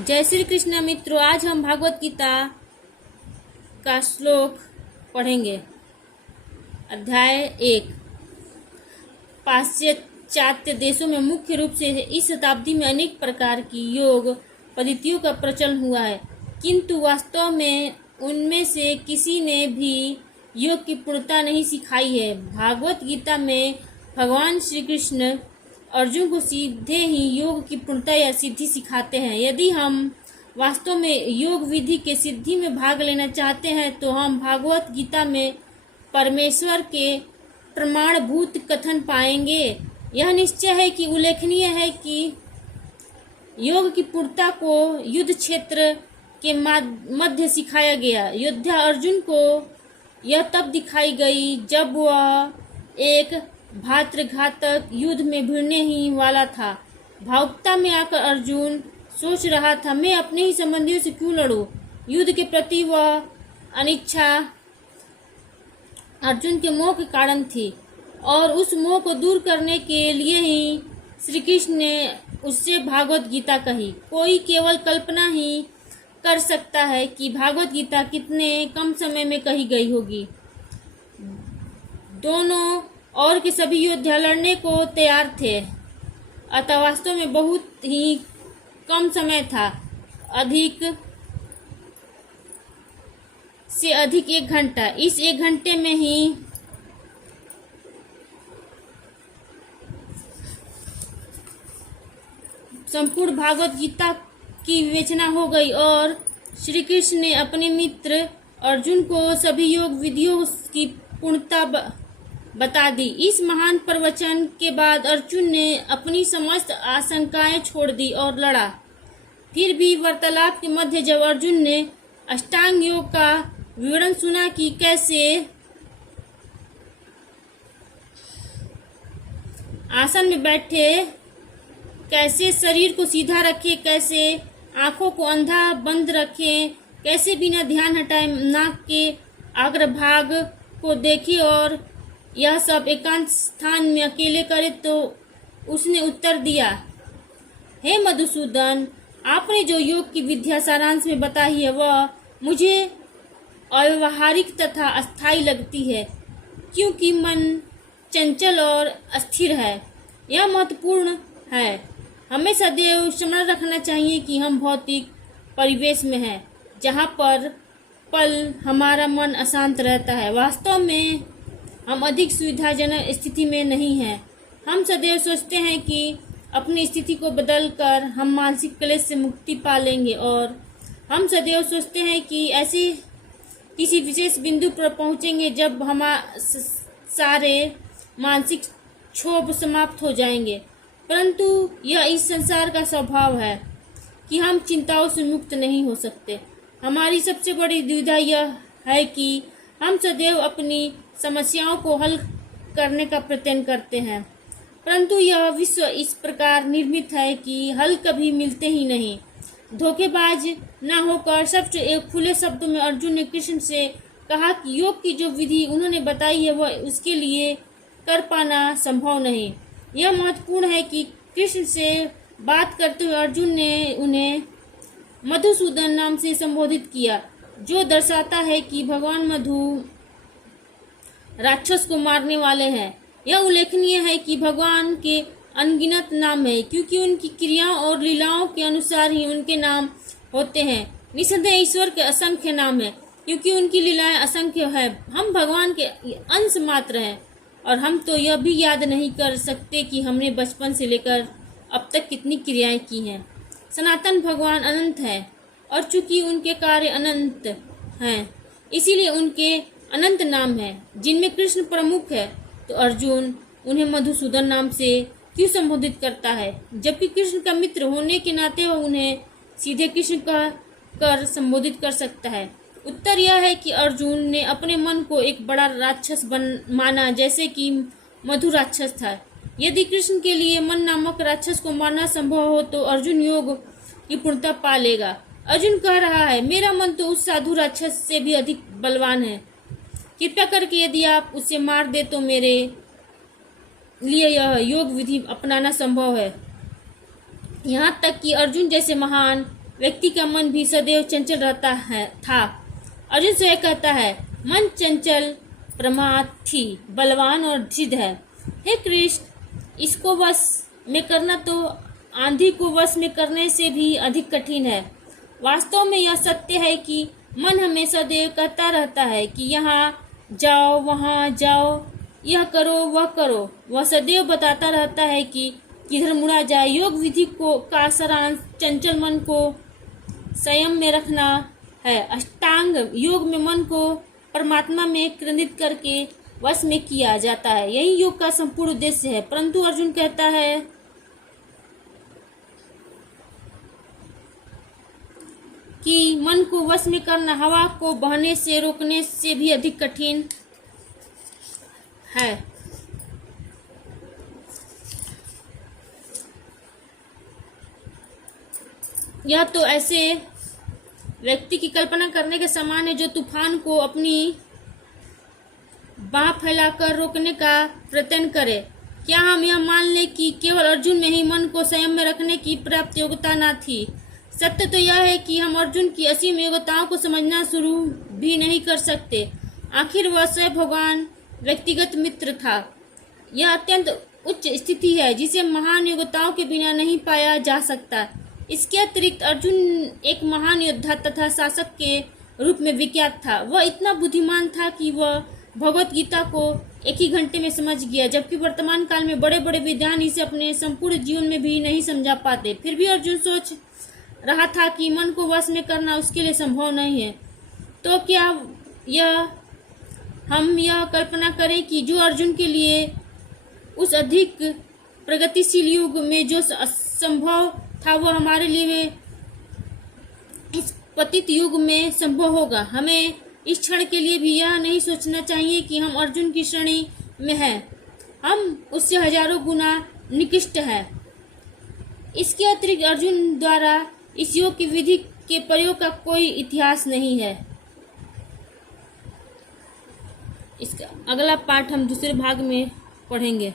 जय श्री कृष्ण मित्रों, आज हम भागवत गीता का श्लोक पढ़ेंगे। अध्याय 1। पाश्चात्य देशों में मुख्य रूप से इस शताब्दी में अनेक प्रकार की योग पद्धतियों का प्रचलन हुआ है, किंतु वास्तव में उनमें से किसी ने भी योग की पूर्णता नहीं सिखाई है। भागवत गीता में भगवान श्री कृष्ण अर्जुन को सीधे ही योग की पूर्णता या सिद्धि सिखाते हैं। यदि हम वास्तव में योग विधि के सिद्धि में भाग लेना चाहते हैं तो हम भागवत गीता में परमेश्वर के प्रमाणभूत कथन पाएंगे। यह निश्चय है कि उल्लेखनीय है कि योग की पूर्णता को युद्ध क्षेत्र के मध्य सिखाया गया। योद्धा अर्जुन को यह तब दिखाई गई जब वह एक भातृघातक युद्ध में भिड़ने ही वाला था। भावुकता में आकर अर्जुन सोच रहा था, मैं अपने ही संबंधियों से क्यों लड़ूं। युद्ध के प्रति वह अनिच्छा अर्जुन के मोह के कारण थी और उस मोह को दूर करने के लिए ही श्री कृष्ण ने उससे भागवत गीता कही। कोई केवल कल्पना ही कर सकता है कि भागवत गीता कितने कम समय में कही गई होगी। दोनों और के सभी योद्धा लड़ने को तैयार थे, अतः वास्तव में बहुत ही कम समय था। अधिक से अधिक 1 घंटा। इस 1 घंटे में ही संपूर्ण भागवत गीता की विवेचना हो गई और श्री कृष्ण ने अपने मित्र अर्जुन को सभी योग विधियों की पूर्णता बता दी। इस महान प्रवचन के बाद अर्जुन ने अपनी समस्त आशंकाएं छोड़ दी और लड़ा। फिर भी वार्तालाप के मध्य जब अर्जुन ने अष्टांग योग का विवरण सुना कि कैसे आसन में बैठे, कैसे शरीर को सीधा रखे, कैसे आंखों को अंधा बंद रखे, कैसे बिना ध्यान हटाए नाक के अग्रभाग को देखे और यह सब एकांत स्थान में अकेले करे, तो उसने उत्तर दिया, हे मधुसूदन, आपने जो योग की विद्या सारांश में बताई है वह मुझे अव्यावहारिक तथा अस्थायी लगती है, क्योंकि मन चंचल और अस्थिर है। यह महत्वपूर्ण है। हमें सदैव स्मरण रखना चाहिए कि हम भौतिक परिवेश में हैं, जहाँ पर पल हमारा मन अशांत रहता है। वास्तव में हम अधिक सुविधाजनक स्थिति में नहीं हैं। हम सदैव सोचते हैं कि अपनी स्थिति को बदलकर हम मानसिक क्लेश से मुक्ति पा लेंगे और हम सदैव सोचते हैं कि ऐसे किसी विशेष बिंदु पर पहुंचेंगे जब हमारे सारे मानसिक क्षोभ समाप्त हो जाएंगे। परंतु यह इस संसार का स्वभाव है कि हम चिंताओं से मुक्त नहीं हो सकते। हमारी सबसे बड़ी दुविधा यह है कि हम सदैव अपनी समस्याओं को हल करने का प्रयत्न करते हैं, परंतु यह विश्व इस प्रकार निर्मित है कि हल कभी मिलते ही नहीं। धोखेबाज न होकर सबसे खुले शब्दों में अर्जुन ने कृष्ण से कहा कि योग की जो विधि उन्होंने बताई है वह उसके लिए कर पाना संभव नहीं। यह महत्वपूर्ण है कि कृष्ण से बात करते हुए अर्जुन ने उन्हें मधुसूदन नाम से संबोधित किया, जो दर्शाता है कि भगवान मधु राक्षस को मारने वाले हैं। यह उल्लेखनीय है कि भगवान के अनगिनत नाम है, क्योंकि उनकी क्रियाओं और लीलाओं के अनुसार ही उनके नाम होते हैं। निसंदेह ईश्वर के असंख्य नाम है, क्योंकि उनकी लीलाएं असंख्य है। हम भगवान के अंश मात्र हैं और हम तो यह भी याद नहीं कर सकते कि हमने बचपन से लेकर अब तक कितनी क्रियाएं की हैं। सनातन भगवान अनंत है और चूंकि उनके कार्य अनंत हैं, इसीलिए उनके अनंत नाम है, जिनमें कृष्ण प्रमुख है। तो अर्जुन उन्हें मधुसूदन नाम से क्यों संबोधित करता है, जबकि कृष्ण का मित्र होने के नाते वह उन्हें सीधे कृष्ण कर संबोधित कर सकता है। उत्तर यह है कि अर्जुन ने अपने मन को एक बड़ा राक्षस माना, जैसे कि मधु राक्षस था। यदि कृष्ण के लिए मन नामक राक्षस को मारना संभव हो तो अर्जुन योग की पूर्णता पा लेगा। अर्जुन कह रहा है, मेरा मन तो उस साधु राक्षस से भी अधिक बलवान है। कृपया करके यदि आप उसे मार दे तो मेरे लिए यह योग विधि अपनाना संभव है। यहाँ तक कि अर्जुन जैसे महान व्यक्ति का मन भी सदैव चंचल रहता है था। अर्जुन स्वयं कहता है, मन चंचल प्रमाद थी, बलवान और सिद्ध है। हे कृष्ण, इसको वश में करना तो आंधी को वश में करने से भी अधिक कठिन है। वास्तव में यह सत्य है कि मन हमें सदैव कहता रहता है कि यहाँ जाओ, वहाँ जाओ, यह करो, वह करो। वह सदैव बताता रहता है कि किधर मुड़ा जाए। योग विधि का सारांश चंचल मन को संयम में रखना है। अष्टांग योग में मन को परमात्मा में केंद्रित करके वश में किया जाता है। यही योग का संपूर्ण उद्देश्य है। परंतु अर्जुन कहता है कि मन को वश में करना हवा को बहने से रोकने से भी अधिक कठिन है। यह तो ऐसे व्यक्ति की कल्पना करने के समान है जो तूफान को अपनी बाह फैलाकर रोकने का प्रयत्न करे। क्या हम यह मान लें कि केवल अर्जुन में ही मन को संयम में रखने की पर्याप्त योग्यता न थी? सत्य तो यह है कि हम अर्जुन की असीम योग्यताओं को समझना शुरू भी नहीं कर सकते। आखिर वह स्वयं भगवान व्यक्तिगत मित्र था। यह अत्यंत उच्च स्थिति है जिसे महान योग्यताओं के बिना नहीं पाया जा सकता। इसके अतिरिक्त अर्जुन एक महान योद्धा तथा शासक के रूप में विख्यात था। वह इतना बुद्धिमान था कि वह भगवत गीता को एक ही घंटे में समझ गया, जबकि वर्तमान काल में बड़े बड़े विद्वान इसे अपने संपूर्ण जीवन में भी नहीं समझा पाते। फिर भी अर्जुन सोच रहा था कि मन को वश में करना उसके लिए संभव नहीं है। तो क्या हम यह कल्पना करें कि जो अर्जुन के लिए उस अधिक प्रगतिशील युग में जो असंभव था वह हमारे लिए इस पतित युग में संभव होगा। हमें इस क्षण के लिए भी यह नहीं सोचना चाहिए कि हम अर्जुन की श्रेणी में हैं। हम उससे हजारों गुना निकृष्ट हैं। इसके अतिरिक्त अर्जुन द्वारा इस योग की विधि के प्रयोग का कोई इतिहास नहीं है। इसका अगला पाठ हम दूसरे भाग में पढ़ेंगे।